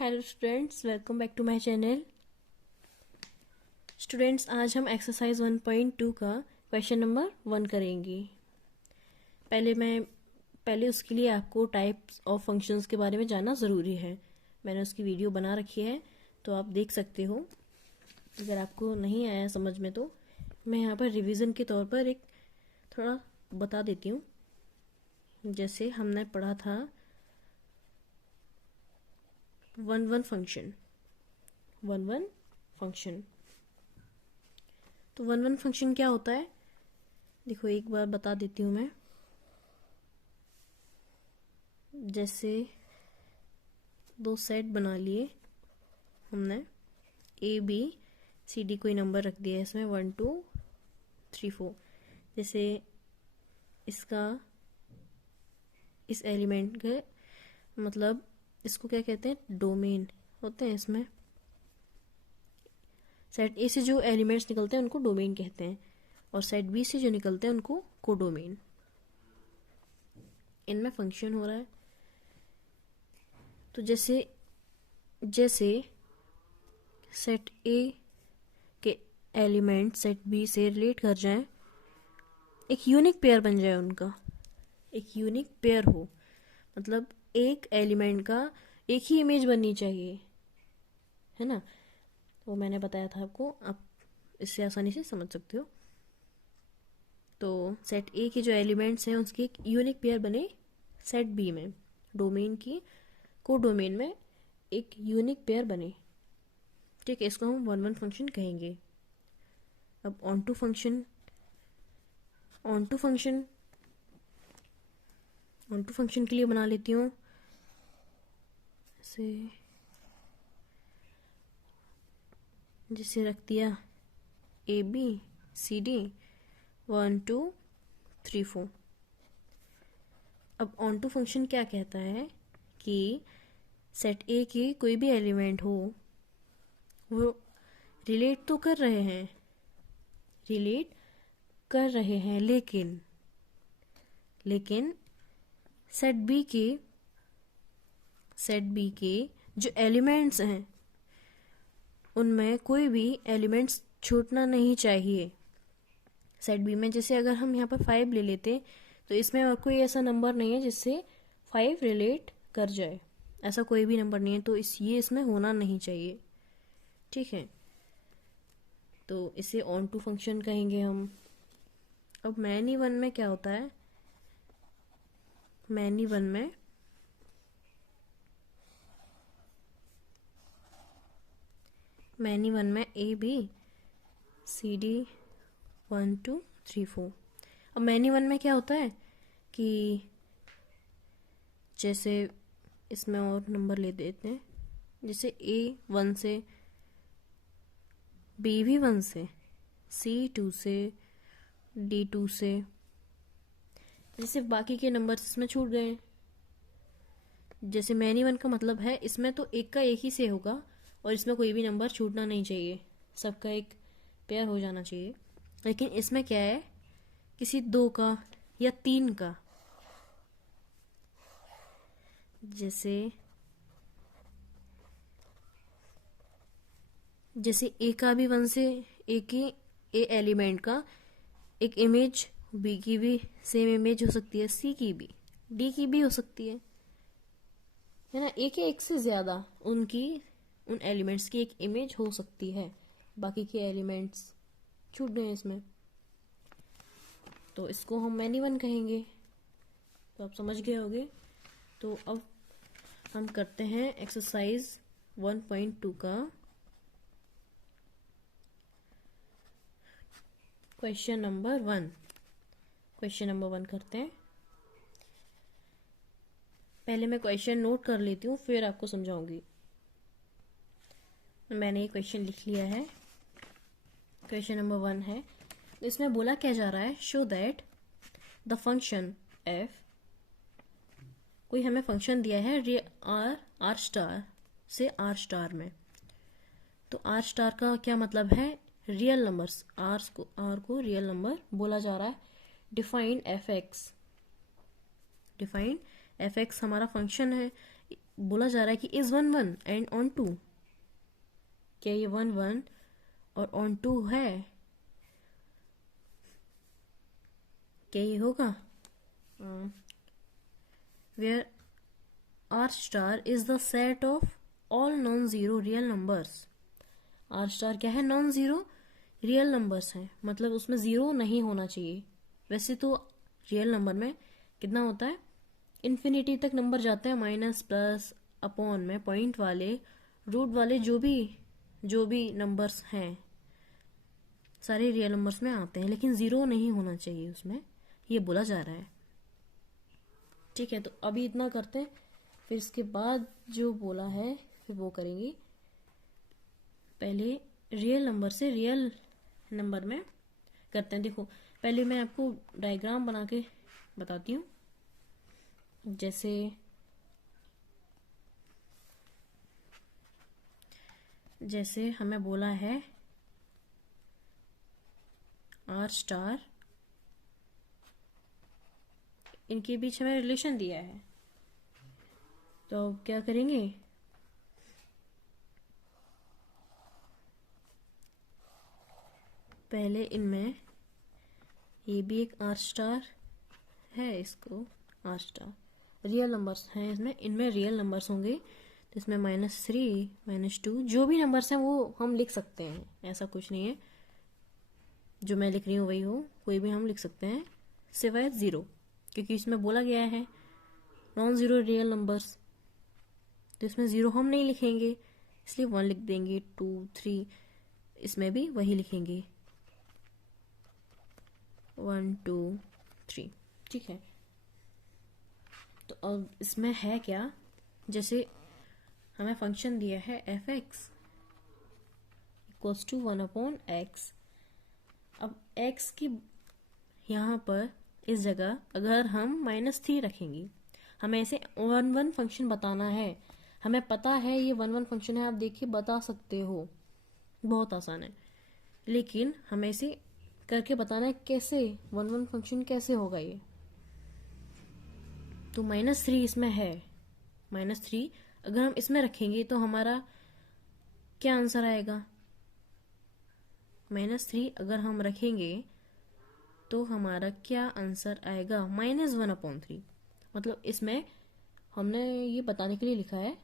Hello students, welcome back to my channel. Students, आज हम exercise 1.2 का क्वेश्चन नंबर 1 करेंगे। पहले उसके लिए आपको टाइप्स ऑफ फंक्शंस के बारे में जानना ज़रूरी है। मैंने उसकी वीडियो बना रखी है, तो आप देख सकते हो। अगर आपको नहीं आया समझ में तो मैं यहाँ पर रिवीजन के तौर पर एक थोड़ा बता देती हूँ। जैसे हमने पढ़ा था 1 फंक्शन। तो 1 फंक्शन क्या होता है, देखो एक बार बता देती हूँ मैं। जैसे दो सेट बना लिए हमने, ए बी सी डी, कोई नंबर रख दिया है इसमें 1 2 3 4। जैसे इसका इस एलिमेंट के मतलब इसको क्या कहते हैं, डोमेन होते हैं। इसमें सेट ए से जो एलिमेंट्स निकलते हैं उनको डोमेन कहते हैं, और सेट बी से जो निकलते हैं उनको कोडोमेन। इनमें फंक्शन हो रहा है। तो जैसे सेट ए के एलिमेंट सेट बी से रिलेट कर जाएं, एक यूनिक पेयर बन जाए, उनका एक यूनिक पेयर हो, मतलब एक एलिमेंट का एक ही इमेज बननी चाहिए, है ना। वो मैंने बताया था आपको, आप इससे आसानी से समझ सकते हो। तो सेट ए के जो एलिमेंट्स हैं उसकी एक यूनिक पेयर बने सेट बी में, डोमेन की को डोमेन में एक यूनिक पेयर बने। ठीक है, इसको हम 1 फंक्शन कहेंगे। अब ऑन टू फंक्शन के लिए बना लेती हूँ। जिसे रख दिया ए बी सी डी 1 2 3 4। अब ऑन टू फंक्शन क्या कहता है कि सेट ए के कोई भी एलिमेंट हो, वो रिलेट तो कर रहे हैं, लेकिन सेट बी के जो एलिमेंट्स हैं उनमें कोई भी एलिमेंट्स छूटना नहीं चाहिए। सेट बी में जैसे अगर हम यहाँ पर 5 ले लेते, तो इसमें और कोई ऐसा नंबर नहीं है जिससे 5 रिलेट कर जाए, ऐसा कोई भी नंबर नहीं है, तो ये इसमें होना नहीं चाहिए। ठीक है, तो इसे ऑन टू फंक्शन कहेंगे हम। अब मैनी वन में क्या होता है, मैनी वन में ए बी सी डी 1 2 3 4। अब मैनी वन में क्या होता है कि जैसे इसमें और नंबर ले देते हैं, जैसे ए 1 से, बी भी 1 से, सी 2 से, डी 2 से, जैसे बाकी के नंबर्स इसमें छूट गए। जैसे मैनी वन का मतलब है इसमें तो एक का एक ही से होगा और इसमें कोई भी नंबर छूटना नहीं चाहिए, सबका एक पेयर हो जाना चाहिए। लेकिन इसमें क्या है, किसी 2 का या 3 का, जैसे ए का भी 1 से, ए की ए एलिमेंट का एक इमेज बी की भी सेम इमेज हो सकती है, सी की भी, डी की भी हो सकती है ना। एक या एक से ज्यादा उन एलिमेंट्स की एक इमेज हो सकती है, बाकी के एलिमेंट्स छूट गए इसमें, तो इसको हम मैनी वन कहेंगे। तो आप समझ गए होंगे। तो अब हम करते हैं एक्सरसाइज 1.2 का क्वेश्चन नंबर 1 करते हैं। पहले मैं क्वेश्चन नोट कर लेती हूँ, फिर आपको समझाऊंगी। मैंने ये क्वेश्चन लिख लिया है, क्वेश्चन नंबर 1 है। तो इसमें बोला क्या जा रहा है, show that the function F, कोई हमें फंक्शन दिया है आर स्टार से आर स्टार में। तो आर स्टार का क्या मतलब है, रियल नंबर्स, आर को रियल नंबर बोला जा रहा है। डिफाइन एफ एक्स हमारा फंक्शन है। बोला जा रहा है कि इज 1 1 एंड ऑन 2, क्या ये 1 1 और ऑन 2 है, क्या ये होगा? Where R star is the set of all non zero real numbers. R star क्या है? नॉन जीरो रियल नंबर्स हैं, मतलब उसमें जीरो नहीं होना चाहिए। वैसे तो रियल नंबर में कितना होता है, इन्फिनिटी तक नंबर जाते हैं, माइनस प्लस अपॉन में पॉइंट वाले रूट वाले जो भी नंबर्स हैं सारे रियल नंबर्स में आते हैं, लेकिन ज़ीरो नहीं होना चाहिए उसमें, ये बोला जा रहा है। ठीक है, तो अभी इतना करते हैं, फिर इसके बाद जो बोला है फिर वो करेंगे। पहले रियल नंबर से रियल नंबर में करते हैं। देखो पहले मैं आपको डायग्राम बना के बताती हूँ। जैसे हमें बोला है आर स्टार, इनके बीच हमें रिलेशन दिया है, तो क्या करेंगे, पहले इनमें ये भी एक आर स्टार है, इसको आर स्टार रियल नंबर्स हैं, इसमें इनमें रियल नंबर्स होंगे, तो इसमें -3 -2 जो भी नंबर्स हैं वो हम लिख सकते हैं, ऐसा कुछ नहीं है जो मैं लिख रही हूँ वही हो, कोई भी हम लिख सकते हैं सिवाय ज़ीरो, क्योंकि इसमें बोला गया है नॉन ज़ीरो रियल नंबर्स, तो इसमें ज़ीरो हम नहीं लिखेंगे, इसलिए 1 लिख देंगे, 2 3 इसमें भी वही लिखेंगे, 1 2 3। ठीक है, तो अब इसमें है क्या, जैसे हमें फंक्शन दिया है f(x) = 1/x। अब x की यहाँ पर इस जगह अगर हम -3 रखेंगे, हमें ऐसे 1 1 फंक्शन बताना है, हमें पता है ये 1 1 फंक्शन है, आप देखिए बता सकते हो, बहुत आसान है, लेकिन हमें इसे करके बताना है कैसे 1 1 फंक्शन कैसे होगा ये। तो -3 इसमें है, -3 अगर हम इसमें रखेंगे तो हमारा क्या आंसर आएगा, -3 अगर हम रखेंगे तो हमारा क्या आंसर आएगा, -1/3। मतलब इसमें हमने ये बताने के लिए लिखा है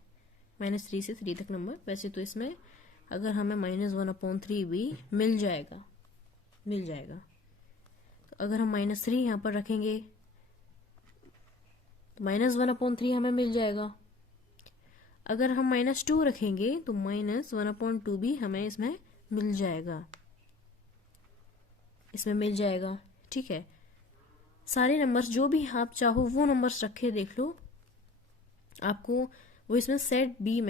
-3 से 3 तक नंबर, वैसे तो इसमें अगर हमें -1/3 भी मिल जाएगा तो अगर हम -3 यहाँ पर रखेंगे तो -1/3 हमें मिल जाएगा, अगर हम -2 रखेंगे तो -1/2 भी हमें इसमें मिल जाएगा। ठीक है, सारे नंबर्स जो भी आप चाहो वो नंबर्स रखे देख लो, आपको वो इसमें सेट बी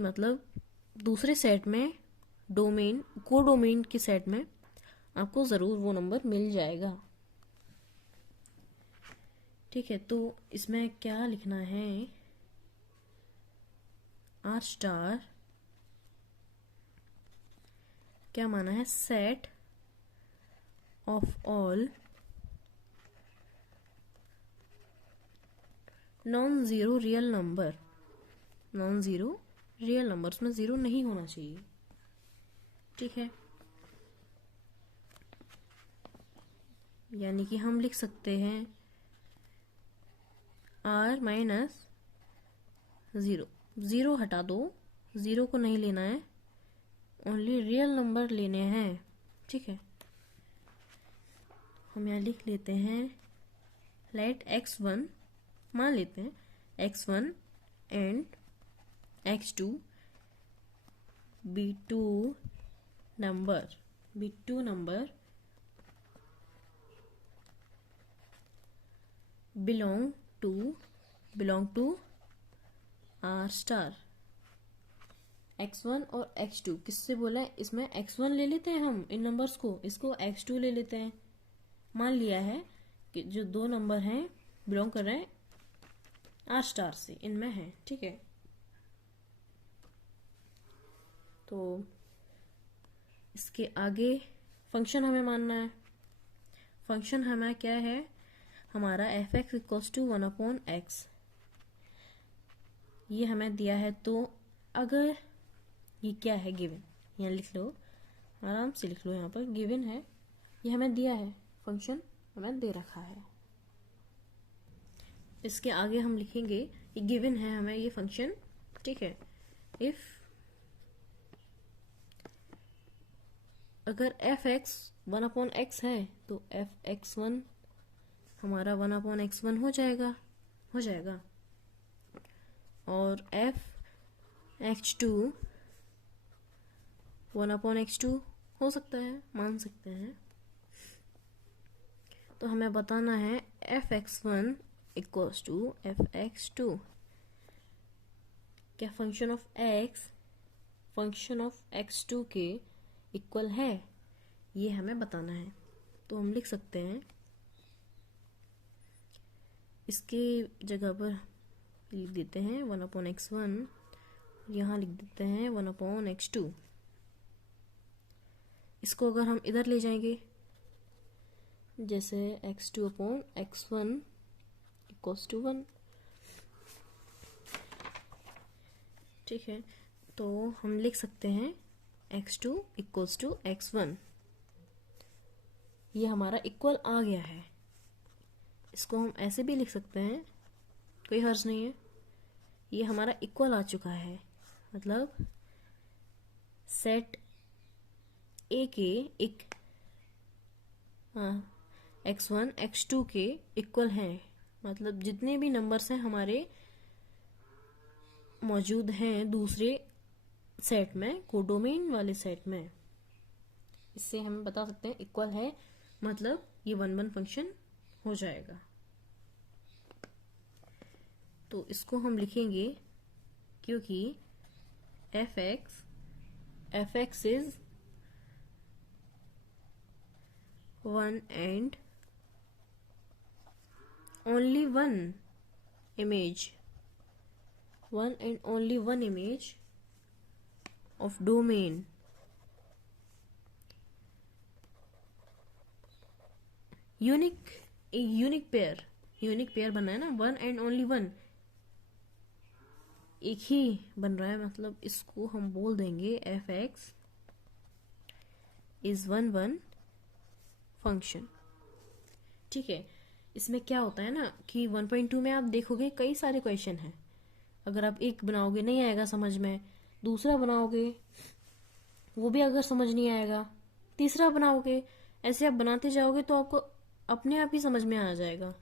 मतलब दूसरे सेट में कोडोमेन के सेट में आपको ज़रूर वो नंबर मिल जाएगा। ठीक है, तो इसमें क्या लिखना है, आर स्टार क्या माना है, set of all non zero real numbers में ज़ीरो नहीं होना चाहिए। ठीक है, यानी कि हम लिख सकते हैं R - ज़ीरो हटा दो, ज़ीरो को नहीं लेना है, ओनली रियल नंबर लेने हैं। ठीक है, हम यहाँ लिख लेते हैं लेट x1, मान लेते हैं x1 and x2 be two number belong to R star. x1 और x2 किससे बोला है, इसमें x1 ले लेते हैं हम, इन नंबर्स को, इसको x2 ले लेते हैं, मान लिया है कि जो दो नंबर हैं बिलोंग कर रहे हैं आर स्टार से, इनमें है। ठीक है, तो इसके आगे फंक्शन हमें मानना है, फंक्शन हमें क्या है, हमारा f(x) = 1/x। ये हमें दिया है, तो अगर ये क्या है, गिवन, यहाँ लिख लो, आराम से लिख लो, यहाँ पर गिवन है, ये हमें दिया है, फंक्शन हमें दे रखा है। इसके आगे हम लिखेंगे ये गिवन है हमें ये फंक्शन, ठीक है। इफ अगर एफ एक्स 1/x है तो एफ एक्स वन हमारा 1/x1 हो जाएगा, और एफ एक्स टू 1/x2 हो सकता है, मान सकते हैं। तो हमें बताना है f x one equals to f x two, क्या फंक्शन ऑफ एक्स टू के इक्वल है, ये हमें बताना है। तो हम लिख सकते हैं, इसके जगह पर लिख देते हैं 1/x1, यहाँ लिख देते हैं 1/x2। इसको अगर हम इधर ले जाएंगे, जैसे x2/x1 इक्वल्स टू 1, ठीक है। तो हम लिख सकते हैं x2 इक्वल्स टू x1, ये हमारा इक्वल आ गया है। इसको हम ऐसे भी लिख सकते हैं, कोई हर्ज नहीं है, ये हमारा इक्वल आ चुका है, मतलब सेट ए के एक x1 x2 के इक्वल हैं, मतलब जितने भी नंबर्स हैं हमारे मौजूद हैं दूसरे सेट में, कोडोमेन वाले सेट में, इससे हम बता सकते हैं इक्वल है, मतलब ये 1/1 फंक्शन हो जाएगा। तो इसको हम लिखेंगे, क्योंकि F x is 1 and only one image of domain unique pair बना है ना, 1 and only 1 एक ही बन रहा है, मतलब इसको हम बोल देंगे एफ एक्स इज 1/1 फंक्शन, ठीक है। इसमें क्या होता है ना कि 1.2 में आप देखोगे कई सारे क्वेश्चन हैं, अगर आप एक बनाओगे नहीं आएगा समझ में, दूसरा बनाओगे वो भी अगर समझ नहीं आएगा, तीसरा बनाओगे, ऐसे आप बनाते जाओगे तो आपको अपने आप ही समझ में आ जाएगा,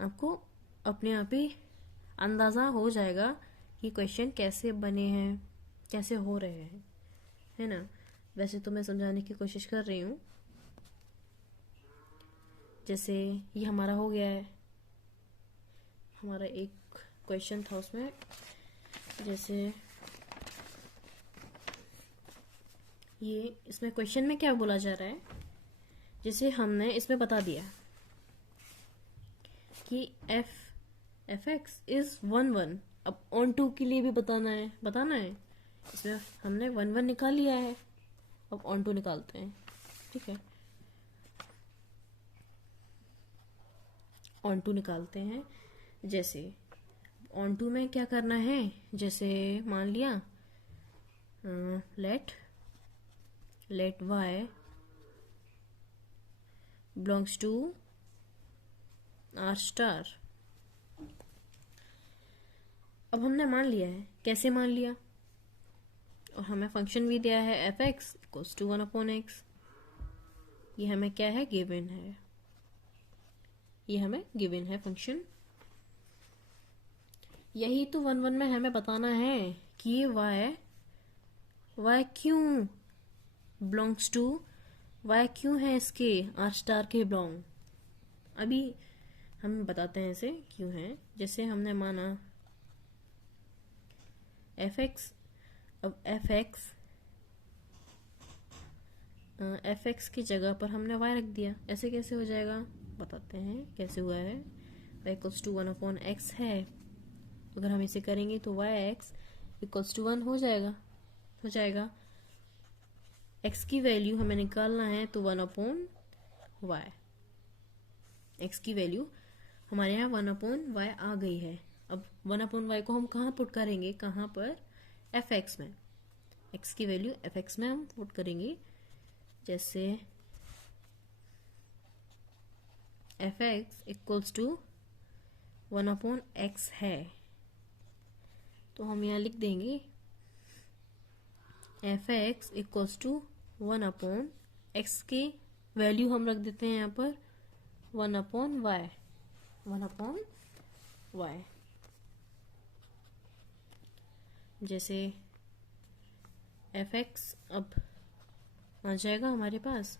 आपको अपने आप ही अंदाज़ा हो जाएगा कि क्वेश्चन कैसे बने हैं, कैसे हो रहे हैं, है ना। वैसे तो मैं समझाने की कोशिश कर रही हूँ। जैसे ये हमारा हो गया है, हमारा एक क्वेश्चन था उसमें, जैसे ये इसमें क्वेश्चन में क्या बोला जा रहा है, जैसे हमने इसमें बता दिया कि एफ एक्स इज 1/1, अब ऑन टू के लिए भी बताना है, इसमें हमने 1/1 निकाल लिया है, अब ऑन टू निकालते हैं, ठीक है। ऑन टू निकालते हैं, जैसे ऑन टू में क्या करना है, जैसे मान लिया let y belongs to R star. अब हमने मान लिया है, कैसे मान लिया, और हमें फंक्शन भी दिया है f x equals to 1/x, ये हमें क्या है, गिवन है, ये हमें गिवन है फंक्शन। यही तो 1/1 में हमें बताना है कि ये वाई क्यों बिलोंग्स टू, वाई क्यों है इसके आर स्टार के बिलोंग, अभी हम बताते हैं इसे क्यों है। जैसे हमने माना एफ एक्स, अब एफ एक्स की जगह पर हमने वाई रख दिया, ऐसे कैसे हो जाएगा, बताते हैं कैसे हुआ है। y इक्वल्स टू 1/x है, अगर हम इसे करेंगे तो वाई एक्स इक्वल्स टू 1 हो जाएगा। x की वैल्यू हमें निकालना है, तो 1/y, x की वैल्यू हमारे यहाँ 1/y आ गई है। अब 1/y को हम कहाँ पुट करेंगे, कहाँ पर, एफ एक्स में, एक्स की वैल्यू एफ एक्स में हम पुट करेंगे। जैसे F x equals to 1/x है, तो हम यहाँ लिख देंगे F x equals to 1/x की वैल्यू हम रख देते हैं यहाँ पर 1/y, 1/y। जैसे एफ एक्स अब आ जाएगा हमारे पास,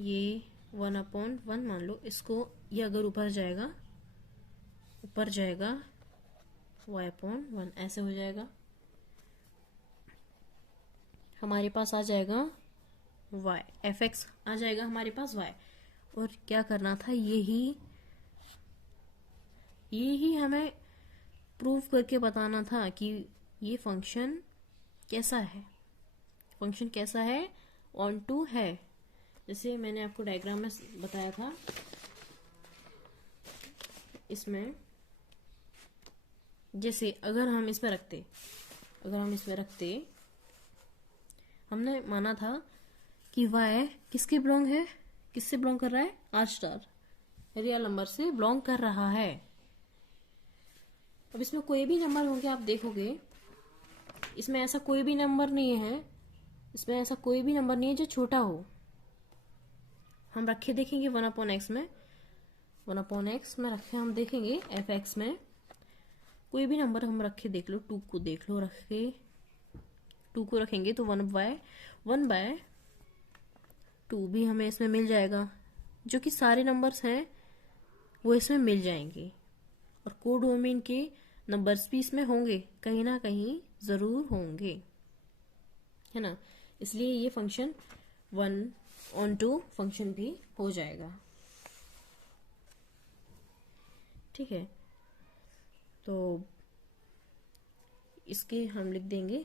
ये 1/1 मान लो इसको, ये अगर ऊपर जाएगा y/1 ऐसे हो जाएगा, हमारे पास आ जाएगा y, एफ एक्स आ जाएगा हमारे पास y। और क्या करना था, यही हमें प्रूव करके बताना था कि ये फंक्शन कैसा है, ऑन टू है। जैसे मैंने आपको डायग्राम में बताया था, इसमें जैसे अगर हम इसमें रखते, हमने माना था कि y किससे बिलोंग कर रहा है, आर स्टार, रियल नंबर से बिलोंग कर रहा है। अब इसमें कोई भी नंबर होंगे, आप देखोगे इसमें ऐसा कोई भी नंबर नहीं है, जो छोटा हो। हम रखे देखेंगे 1/x में, 1/x में रखे हम देखेंगे एफ एक्स में कोई भी नंबर हम रखे देख लो, 2 को देख लो, 2 को रखेंगे तो 1/2 भी हमें इसमें मिल जाएगा, जो कि सारे नंबर्स हैं वो इसमें मिल जाएंगे। और कोडोमेन के नंबर्स भी इसमें होंगे, कहीं ना कहीं जरूर होंगे, है ना। इसलिए ये फंक्शन 1/2 फंक्शन भी हो जाएगा, ठीक है। तो इसके हम लिख देंगे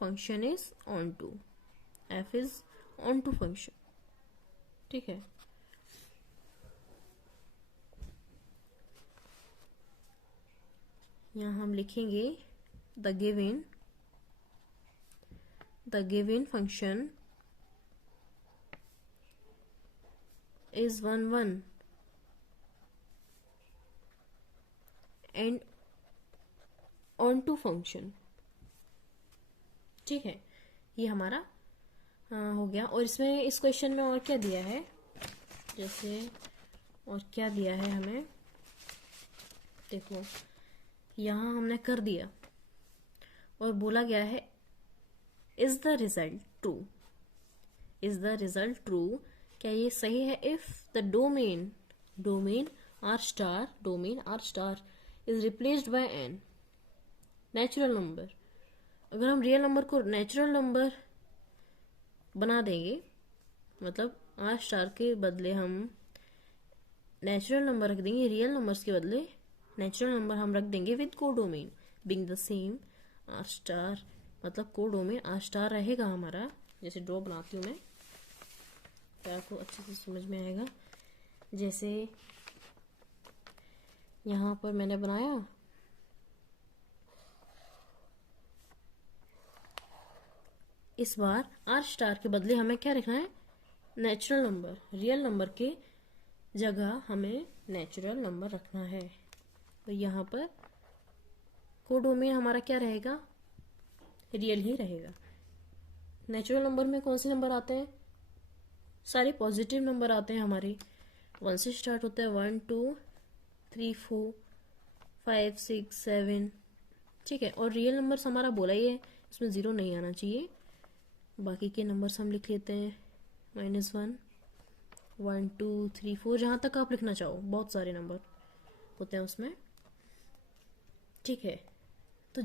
function is onto, f is onto function, ठीक है। यहाँ हम लिखेंगे the given function is 1/1 and onto function, ठीक है। ये हमारा हो गया। और इसमें इस क्वेश्चन में और क्या दिया है, हमें देखो, यहाँ हमने कर दिया और बोला गया है इज द रिजल्ट ट्रू, क्या ये सही है if the domain R star is replaced by N natural number. अगर हम रियल नंबर को नेचुरल नंबर बना देंगे, मतलब आर स्टार के बदले हम नेचुरल नंबर रख देंगे, रियल नंबर्स के बदले नेचुरल नंबर हम रख देंगे with codomain being the same R star, मतलब कोडोमेन आर स्टार रहेगा हमारा। जैसे ड्रॉ बनाती हूँ मैं, तो आपको अच्छे से समझ में आएगा। जैसे यहाँ पर मैंने बनाया, इस बार आर स्टार के बदले हमें क्या रखना है, नेचुरल नंबर, रियल नंबर के जगह हमें नेचुरल नंबर रखना है। तो यहाँ पर कोडोमेन हमारा क्या रहेगा, रियल ही रहेगा। नेचुरल नंबर में कौन से नंबर आते हैं, सारे पॉजिटिव नंबर आते हैं हमारे, 1 से स्टार्ट होता है, 1 2 3 4 5 6 7, ठीक है। और रियल नंबर्स हमारा बोला ही है, इसमें 0 नहीं आना चाहिए। बाकी के नंबर्स हम लिख लेते हैं -1 1 2 3 4, जहाँ तक आप लिखना चाहो, बहुत सारे नंबर होते हैं उसमें, ठीक है। तो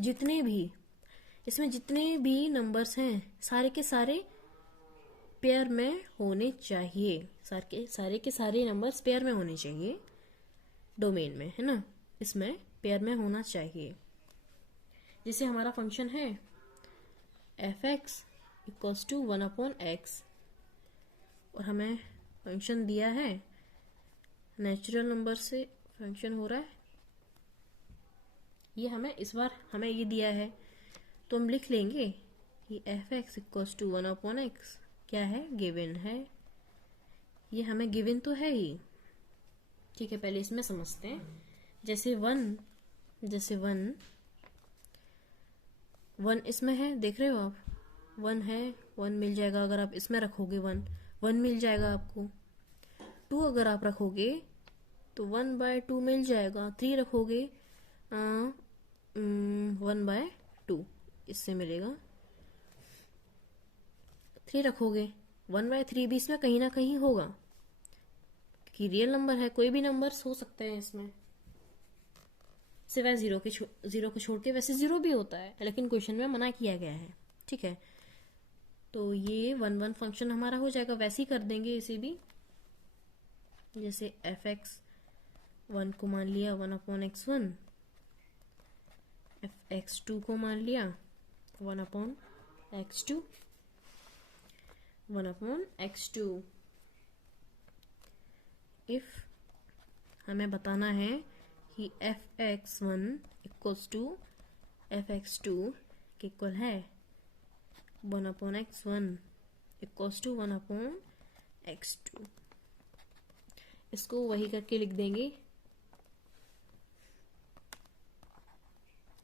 इसमें जितने भी नंबर्स हैं, सारे के सारे पेयर में होने चाहिए, सारे के सारे नंबर्स पेयर में होने चाहिए डोमेन में, है ना, इसमें पेयर में होना चाहिए। जैसे हमारा फंक्शन है f x equals to 1/x, और हमें फंक्शन दिया है नेचुरल नंबर से फंक्शन हो रहा है, ये हमें इस बार हमें ये दिया है तो हम लिख लेंगे कि f x equals to 1/x क्या है, गिवन है। ये हमें गिवन तो है ही, ठीक है। पहले इसमें समझते हैं। जैसे वन इसमें है, देख रहे हो आप, वन है, वन मिल जाएगा अगर आप इसमें रखोगे, वन मिल जाएगा आपको। टू अगर आप रखोगे तो 1/2 मिल जाएगा। 3 रखोगे 1/2 इससे मिलेगा। 3 रखोगे 1/3 भी इसमें कहीं ना कहीं होगा, क्योंकि रियल नंबर है, कोई भी नंबर्स हो सकते हैं इसमें, सिवाय जीरो को छोड़ के। वैसे जीरो भी होता है लेकिन क्वेश्चन में मना किया गया है, ठीक है। तो ये 1 फंक्शन हमारा हो जाएगा। वैसे ही कर देंगे इसे भी, जैसे एफ एक्स 1 को मान लिया 1/x1, एफ एक्स 2 को मान लिया 1/x2, 1/x2। इफ हमें बताना है कि f x 1 equals to f x 2 के इक्वल है 1/x1 इक्वल्स टू 1/x2, इसको वही करके लिख देंगे।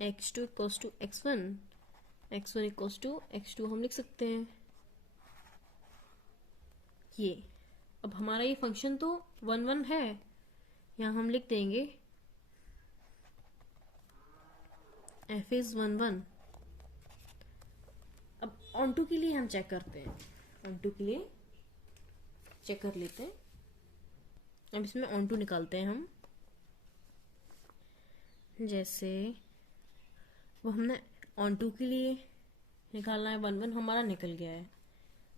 x2 equals to x1, x1 equals to x2 हम लिख सकते हैं। ये अब हमारा ये फंक्शन तो 1 है, यहाँ हम लिख देंगे f इज 1 अब ऑन2 के लिए हम चेक करते हैं, ऑन2 के लिए चेक कर लेते हैं। अब इसमें ऑन2 निकालते हैं हम। जैसे वो हमने ऑन2 के लिए निकालना है, 1 हमारा निकल गया है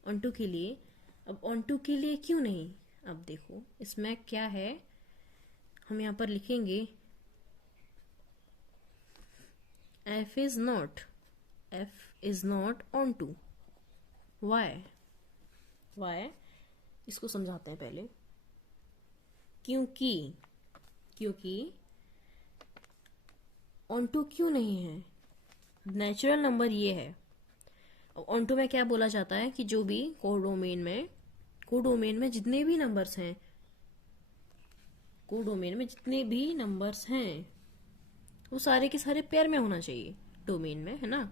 ऑन2 के लिए। अब ऑन2 के लिए क्यों नहीं, अब देखो इसमें क्या है, हम यहाँ पर लिखेंगे f इज नॉट ऑन2। वाई इसको समझाते हैं पहले। क्योंकि ऑन2 क्यों नहीं है, नेचुरल नंबर ये है। ऑन2 में क्या बोला जाता है कि जो भी कोडोमेन में जितने भी नंबर्स हैं, कोडोमेन में जितने भी नंबर्स हैं वो सारे के सारे पेयर में होना चाहिए, डोमेन में, है ना,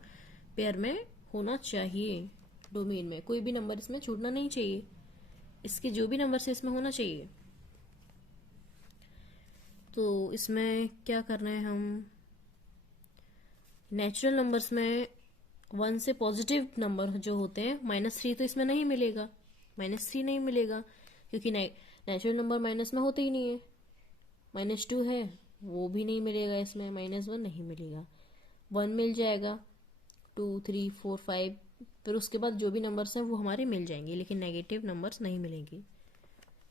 पेयर में होना चाहिए। डोमेन में कोई भी नंबर इसमें छूटना नहीं चाहिए, इसके जो भी नंबर है इसमें होना चाहिए। तो इसमें क्या करना है, हम नेचुरल नंबर्स में 1 से पॉजिटिव नंबर जो होते हैं, -3 तो इसमें नहीं मिलेगा, -3 नहीं मिलेगा क्योंकि नेचुरल नंबर माइनस में होते ही नहीं है। -2 है वो भी नहीं मिलेगा इसमें, -1 नहीं मिलेगा। 1 मिल जाएगा, 2 3 4 5, फिर उसके बाद जो भी नंबर्स हैं वो हमारे मिल जाएंगे, लेकिन नेगेटिव नंबर्स नहीं मिलेंगे।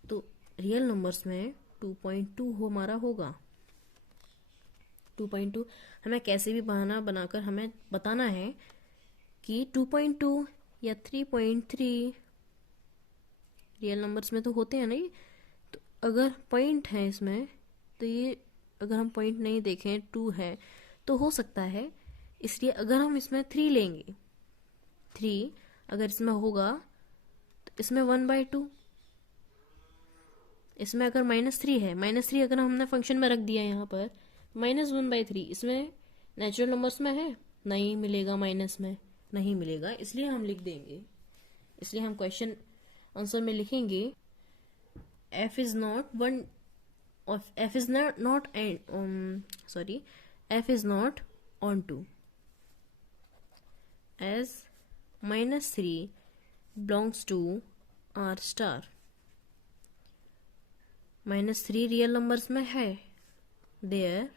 तो रियल नंबर्स में 2.2 हमारा होगा। 2.2 हमें कैसे भी बहाना बनाकर हमें बताना है कि 2.2 या 3.3 रियल नंबर्स में तो होते हैं नहीं। तो अगर पॉइंट है इसमें, तो ये अगर हम पॉइंट नहीं देखें 2 है तो हो सकता है, इसलिए अगर हम इसमें 3 लेंगे, 3 अगर इसमें होगा तो इसमें 1/2, इसमें अगर -3 है, -3 अगर हमने फंक्शन में रख दिया यहाँ पर, -1/3 इसमें नेचुरल नंबर्स में है, नहीं मिलेगा, माइनस में नहीं मिलेगा, इसलिए हम लिख देंगे। इसलिए हम क्वेश्चन आंसर में लिखेंगे f is not onto as -3 belongs to R star। -3 real numbers में है, there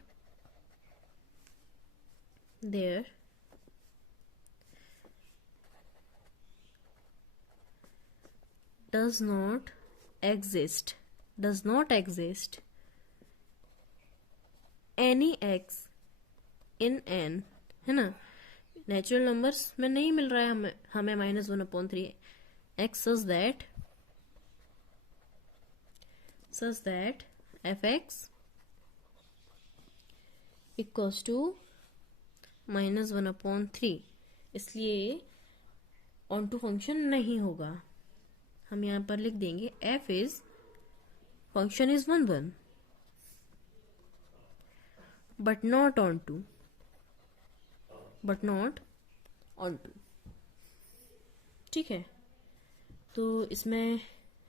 does not exist any x in n, है ना। नेचुरल नंबर्स में नहीं मिल रहा है हमें -1/3 x such that f(x) equals to -1/3, इसलिए ऑन टू फंक्शन नहीं होगा। हम यहाँ पर लिख देंगे f is function is 1 but not onto, ठीक है। तो इसमें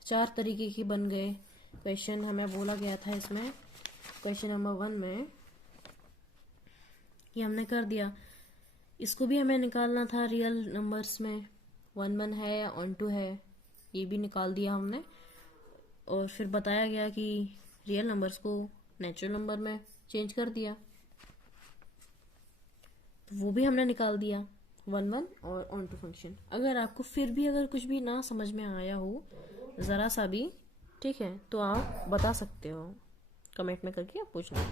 4 तरीके की बन गए क्वेश्चन। हमें बोला गया था इसमें क्वेश्चन नंबर 1 में, ये हमने कर दिया। इसको भी हमें निकालना था रियल नंबर्स में, 1 है या ऑन टू है, ये भी निकाल दिया हमने। और फिर बताया गया कि रियल नंबर्स को नेचुरल नंबर में चेंज कर दिया, तो वो भी हमने निकाल दिया 1 और ऑन टू फंक्शन। अगर आपको फिर भी अगर कुछ भी ना समझ में आया हो ज़रा सा भी, ठीक है, तो आप बता सकते हो, कमेंट में करके आप पूछना।